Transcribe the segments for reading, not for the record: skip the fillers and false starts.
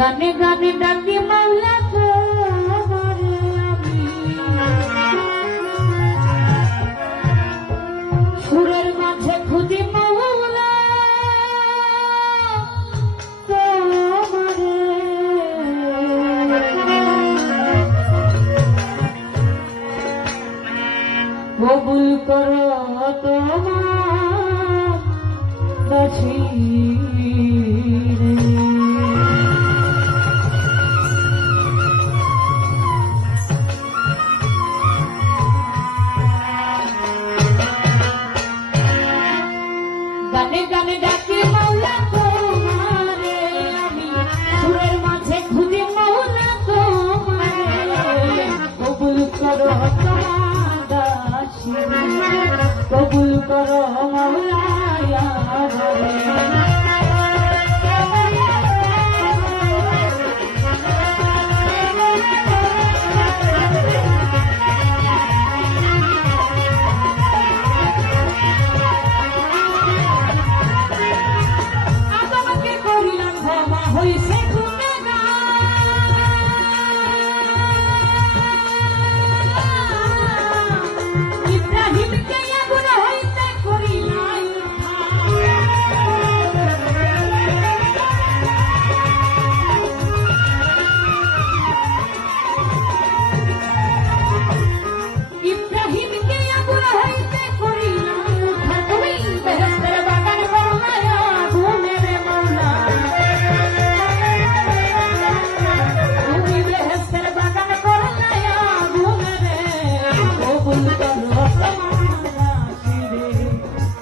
গানে গানে ডাকি মাওলা তোমারে আমি সুরের মাঝে খুঁজি মাওলা তোমারে কবুল করো তোমার দাসী গানে গানে ডাকি মাওলা তোমারে আমি সুরের মাঝে খুঁজি মাওলা তোমারে কবুল করো তোমার দাসী কবুল করো মাওলা ইয়া রাব্বি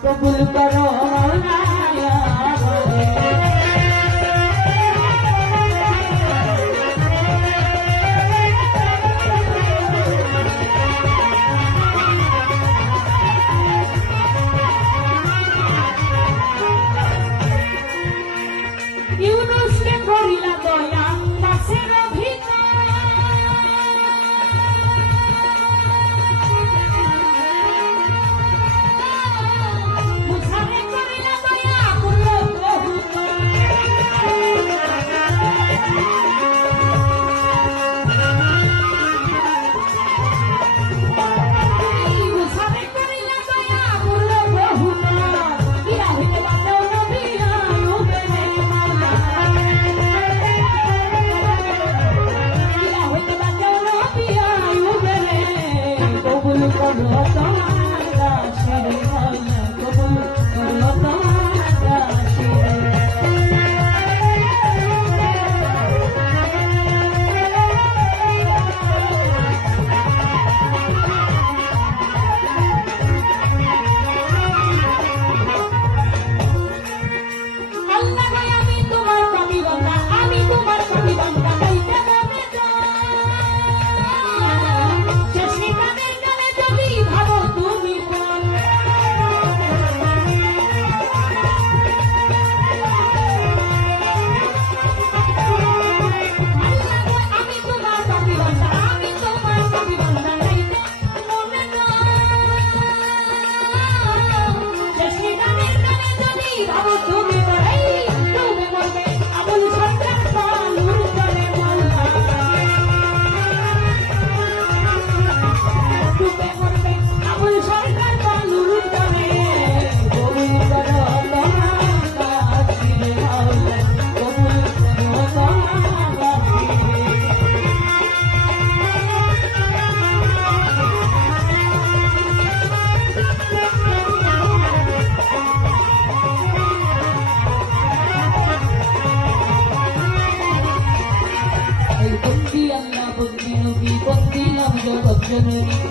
কবুল করো মাওলা ইয়া রাব্বি ইউনুসকে করিলা দয়া মাছের ভিতর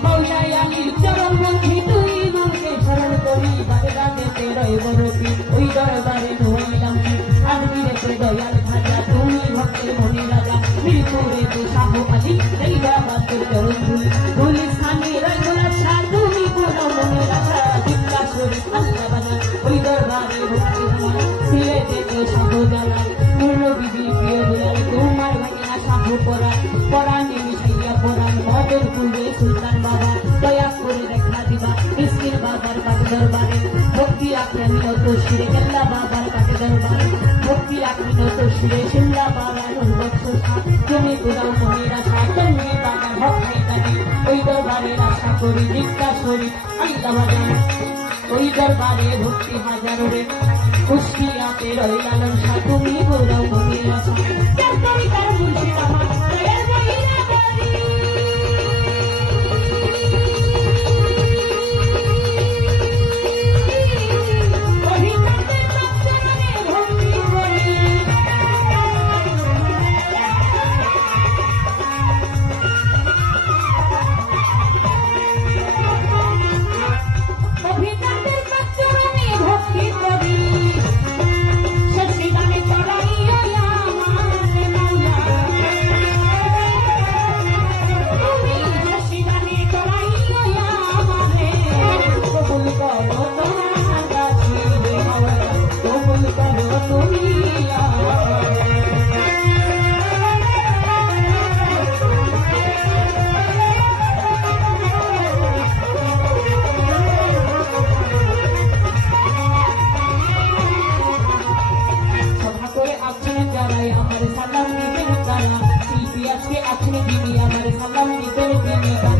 মৌলাই আলীর চরণ বন্ধি তুই নূরকে স্মরণ করি বাগদাদেতে রয় বরফি ওই দরবারে হইলাম আদমি রেখে দয়াল খাজা তুমি ভক্তের মনে রাজা মিরপুরে তো শাহ আলী এই বাবা তোর চরণ ধুল ধুল স্থানে রয় গোলা শাহ তুমি কোনো মনে রাখা জিল্লা শরীফ আল্লাহ বাজার ওই দরবারে ভক্তি তোমার সিলেটে তো শাহ জালাল পূর্ণ বিবি প্রিয় দুলাল তোমার ভাগিনা শাহ পরাণে মিশাইয়া পরাণ মদন পূর্বে সুলতান বাবা দয়া করে দেখা দিবা মিসকিন বাবার কাছে দরবারে ভক্তি রাখলে নিয়ত শিরে কেল্লা বাবার কাছে দরবারে ভক্তি রাখলে নিয়ত শিরে শিল্লা বাবার সন্তুষ্টা তুমি পুরাও মনের আশা তুমি বাগান হকাই জানি ওই দরবারের আশা করি জিজ্ঞাসা করি আল্লাহ বাজান ওই দরবারে ভক্তি হাজারো রে কুষ্টিয়াতে রই লালন শাহ তুমি পুরাও মনের আশা তার কবিতার মুর্শিদ আমার দয়ার মহিলা বাড়ি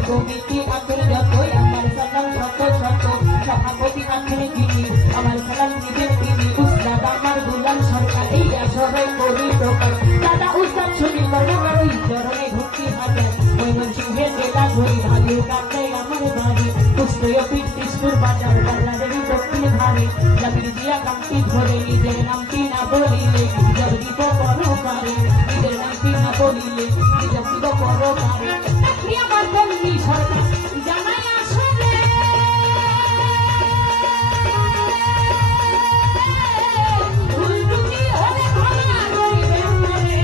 কমিটি আখের যতই আমার সালাম শত শত সভাপতি আখের যিনি আমার সালাম দিবেন তিনি উস্তাদ আমার গুলাম সরকার এই আসরে করি প্রকার দাদা উস্তাদ সুনীল বর্মা ওই চরণে ভক্তি হাজার ময়মনসিংহের জেলা ধরি ভালো কাটাই আমার বাড়ি কুষ্টিয়া পিস্তুর বাজার বাংলাদেশের দক্ষিণ ধারে জাতির দিয়া কান্তি ধরে নিজের নামটি না বলিলে নিজের দিব করো পারে নিজের নামটি না বলিলে নিজের দিব করো পারে আমার বন্ধু সরকার জামাই আসলে উল্টুকি হলে ভাঙা রইবে মনে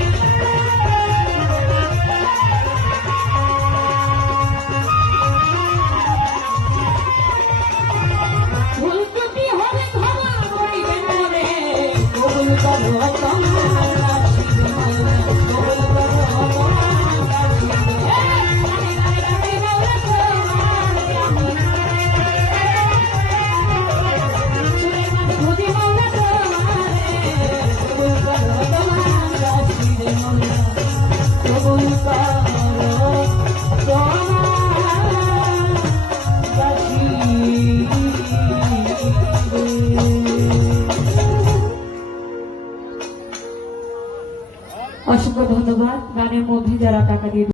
উল্টুকি হলে ভাঙা রইবে মনে কবুল করো তোমার রাশিদ মাওলা কবুল করো তোমার রাশিদ অসংখ্য ধন্যবাদ গানের মধ্যে যারা টাকা দিয়ে